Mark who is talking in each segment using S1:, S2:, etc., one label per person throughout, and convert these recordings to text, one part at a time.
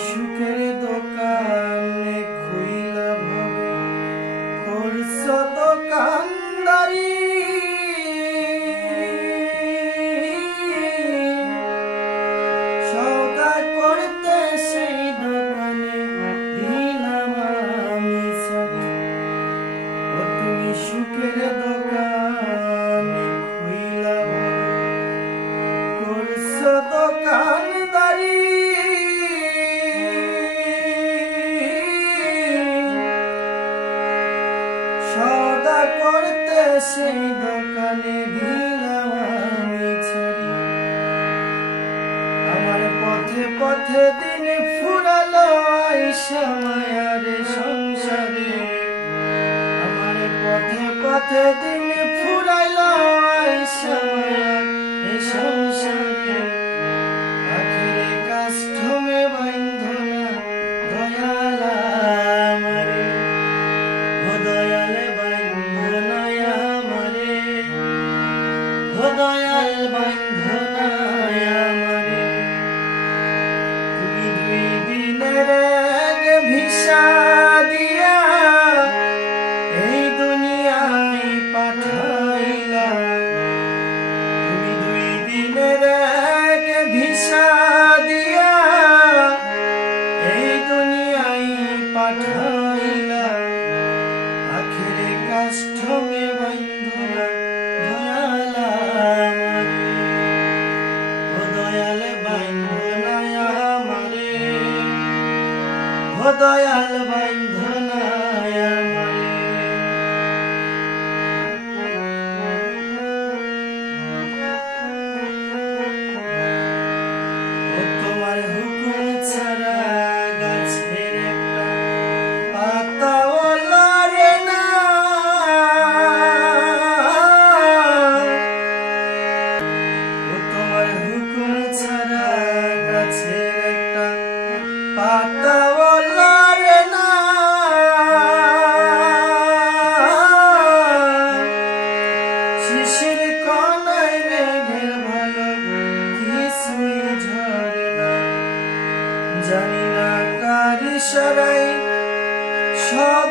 S1: সুখের দোকান সেই দোকানে দিলাম আমার পথে পথে দিন ফুরালো আইসা মায়ার সংসারে। আমার পথে পথে দিন ফুরাইলো আইসা মায়ার বন্ধু দয়াল বন্ধু। দয়াল বন্ধু। জানি না কার সারাই সব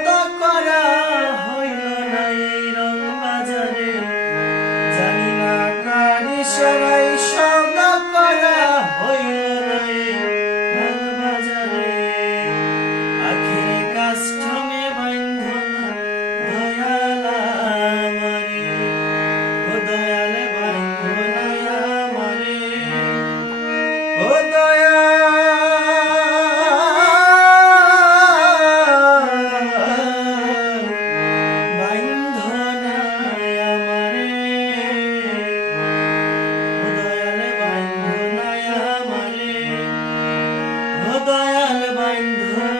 S1: find the